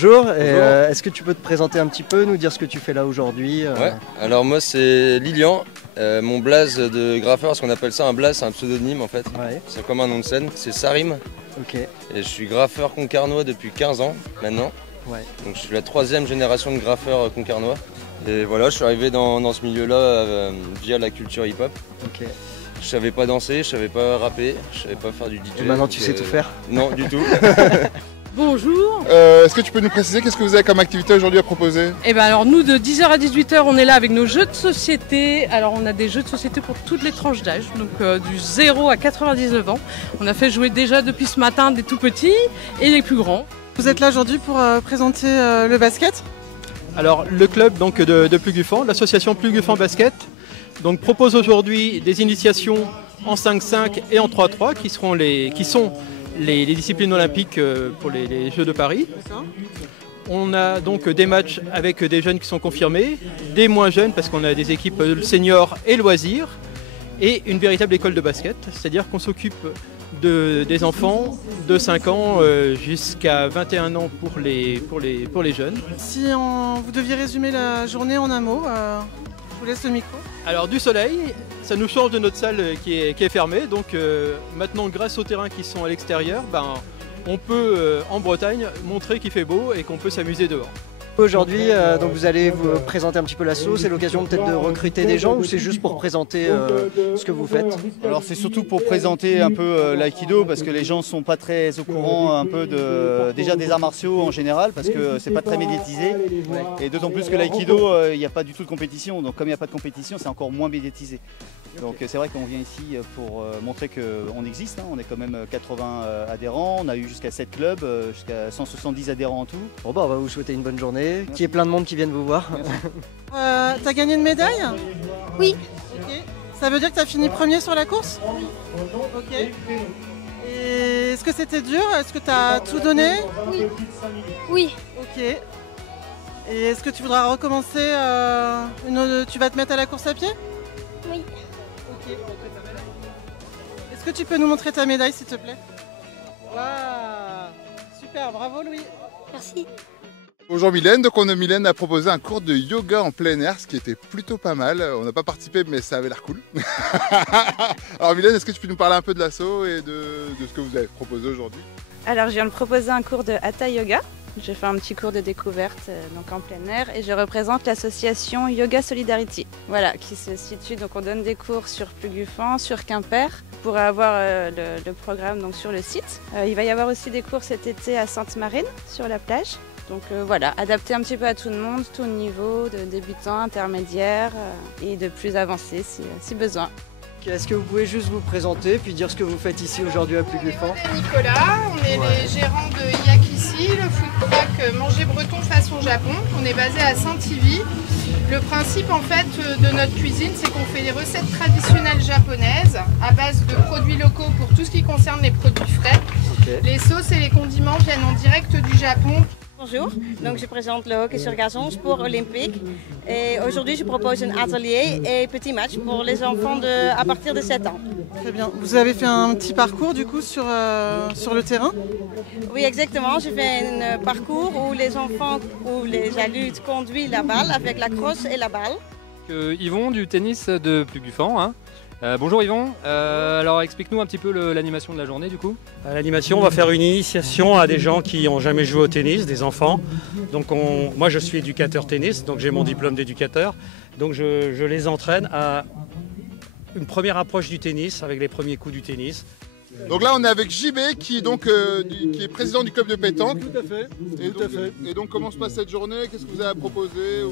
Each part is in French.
Bonjour, Bonjour. est-ce que tu peux te présenter un petit peu, nous dire ce que tu fais là aujourd'hui Ouais, alors moi c'est Lilian, mon blaze de graffeur, ce qu'on appelle ça un blaze, c'est un pseudonyme en fait, Ouais, c'est comme un nom de scène, c'est Sarim, ok, et je suis graffeur concarnois depuis 15 ans maintenant, ouais. donc je suis la 3e génération de graffeurs concarnois, et voilà, je suis arrivé dans ce milieu-là via la culture hip-hop. Ok. Je savais pas danser, je savais pas rapper, je savais pas faire du DJ. Et maintenant tu sais tout faire? Non, du tout. Bonjour. Est-ce que tu peux nous préciser qu'est-ce que vous avez comme activité aujourd'hui à proposer? Et ben alors nous de 10h à 18h on est là avec nos jeux de société. Alors on a des jeux de société pour toutes les tranches d'âge, donc du 0 à 99 ans. On a fait jouer déjà depuis ce matin des tout petits et des plus grands. Vous êtes là aujourd'hui pour présenter le basket? Alors le club donc, de Plugufan, l'association Plugufan Basket, donc, propose aujourd'hui des initiations en 5-5 et en 3-3 qui sont les disciplines olympiques pour les Jeux de Paris. On a donc des matchs avec des jeunes qui sont confirmés, des moins jeunes parce qu'on a des équipes seniors et loisirs, et une véritable école de basket, c'est-à-dire qu'on s'occupe des enfants de 5 ans jusqu'à 21 ans pour les jeunes. Si vous deviez résumer la journée en un mot, je vous laisse le micro. Alors du soleil, ça nous change de notre salle qui est fermée, donc maintenant grâce aux terrains qui sont à l'extérieur, on peut en Bretagne montrer qu'il fait beau et qu'on peut s'amuser dehors. Aujourd'hui, donc vous allez vous présenter un petit peu l'asso, c'est l'occasion peut-être de recruter des gens ou c'est juste pour présenter ce que vous faites? Alors c'est surtout pour présenter un peu l'aïkido parce que les gens ne sont pas très au courant un peu déjà des arts martiaux en général parce que c'est pas très médiatisé et d'autant plus que l'aïkido il n'y a pas du tout de compétition, donc comme il n'y a pas de compétition c'est encore moins médiatisé. Donc c'est vrai qu'on vient ici pour montrer qu'on existe, hein. On est quand même 80 adhérents, on a eu jusqu'à 7 clubs, jusqu'à 170 adhérents en tout. Bon on va vous souhaiter une bonne journée, qu'il y ait plein de monde qui vienne vous voir. T'as gagné une médaille? Oui. Ok. Ça veut dire que t'as fini premier sur la course? Ok. Et est-ce que c'était dur? Est-ce que t'as tout donné? Oui. Oui. Ok. Et est-ce que tu voudras recommencer tu vas te mettre à la course à pied? Oui. Ok. Est-ce que tu peux nous montrer ta médaille s'il te plaît? Waouh. Super, bravo Louis. Merci. Bonjour Mylène, donc Mylène a proposé un cours de yoga en plein air, ce qui était plutôt pas mal. On n'a pas participé mais ça avait l'air cool. Alors Mylène, est-ce que tu peux nous parler un peu de l'asso et de ce que vous avez proposé aujourd'hui? Alors je viens de proposer un cours de Hatha Yoga. J'ai fait un petit cours de découverte donc en plein air et je représente l'association Yoga Solidarity. Voilà, qui se situe, donc on donne des cours sur Plugufan, sur Quimper. Vous pourrez avoir le programme donc, sur le site. Il va y avoir aussi des cours cet été à Sainte-Marine, sur la plage. Donc voilà, adapté un petit peu à tout le monde, tout niveau, de débutants, intermédiaires et de plus avancés si besoin. Est-ce que vous pouvez juste vous présenter puis dire ce que vous faites ici aujourd'hui à Plugufan? Nicolas, on est les gérants de Yakishi, le food truck manger breton façon Japon. On est basé à Saint-Ivy. Le principe en fait de notre cuisine, c'est qu'on fait les recettes traditionnelles japonaises à base de produits locaux pour tout ce qui concerne les produits frais. Okay. Les sauces et les condiments viennent en direct du Japon. Bonjour, donc je présente le hockey sur gazon, sport olympique. Et aujourd'hui, je propose un atelier et petit match pour les enfants à partir de 7 ans. Très bien. Vous avez fait un petit parcours du coup sur le terrain? Oui, exactement. J'ai fait un parcours où les enfants ou les adultes conduisent la balle avec la crosse et la balle. Yvon du tennis de Plugufan. Hein. Bonjour Yvon, alors explique-nous un petit peu l'animation de la journée du coup. L'animation, on va faire une initiation à des gens qui n'ont jamais joué au tennis, des enfants. Donc moi je suis éducateur tennis, donc j'ai mon diplôme d'éducateur. Donc je les entraîne à une première approche du tennis avec les premiers coups du tennis. Donc là on est avec JB qui est président du club de pétanque. Tout à fait. Et donc comment se passe cette journée? Qu'est-ce que vous avez proposé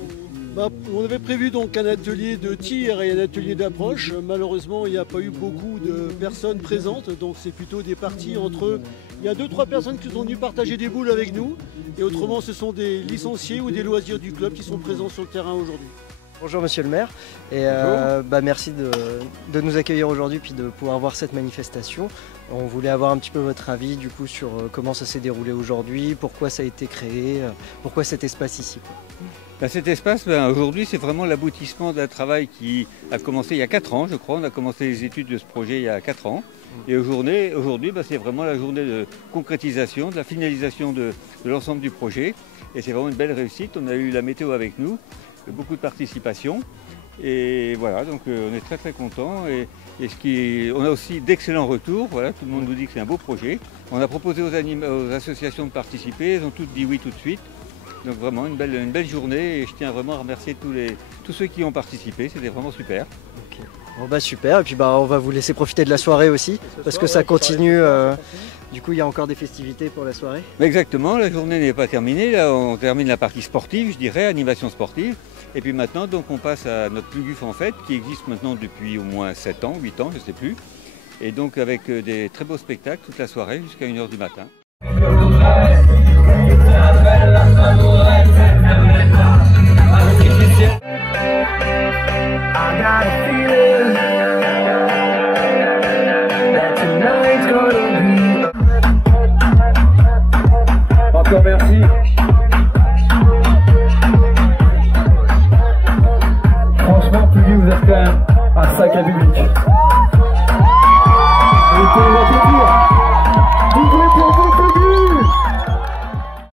On avait prévu donc un atelier de tir et un atelier d'approche. Malheureusement il n'y a pas eu beaucoup de personnes présentes, donc c'est plutôt des parties entre eux. Il y a 2-3 personnes qui sont venues partager des boules avec nous et autrement ce sont des licenciés ou des loisirs du club qui sont présents sur le terrain aujourd'hui. Bonjour Monsieur le maire, et merci de nous accueillir aujourd'hui puis de pouvoir voir cette manifestation. On voulait avoir un petit peu votre avis du coup sur comment ça s'est déroulé aujourd'hui, pourquoi ça a été créé, pourquoi cet espace ici, quoi. Cet espace, aujourd'hui, c'est vraiment l'aboutissement d'un travail qui a commencé il y a 4 ans, je crois. On a commencé les études de ce projet il y a 4 ans. Et aujourd'hui, c'est vraiment la journée de concrétisation, de la finalisation de l'ensemble du projet. Et c'est vraiment une belle réussite. On a eu la météo avec nous, beaucoup de participation. Et voilà, donc on est très très contents. On a aussi d'excellents retours. Voilà, tout le monde nous dit que c'est un beau projet. On a proposé aux associations de participer. Elles ont toutes dit oui tout de suite. Donc vraiment une belle journée et je tiens vraiment à remercier tous ceux qui ont participé, c'était vraiment super. Okay. Bon super, et puis on va vous laisser profiter de la soirée aussi, parce que ça continue, du coup il y a encore des festivités pour la soirée. Exactement, la journée n'est pas terminée, là on termine la partie sportive, je dirais, animation sportive. Et puis maintenant donc on passe à notre Pluguf en fête, qui existe maintenant depuis au moins 7 ans, 8 ans, je ne sais plus. Et donc avec des très beaux spectacles toute la soirée jusqu'à 1h du matin. Encore merci. Franchement, Pluguf, vous êtes quand même un sacré public.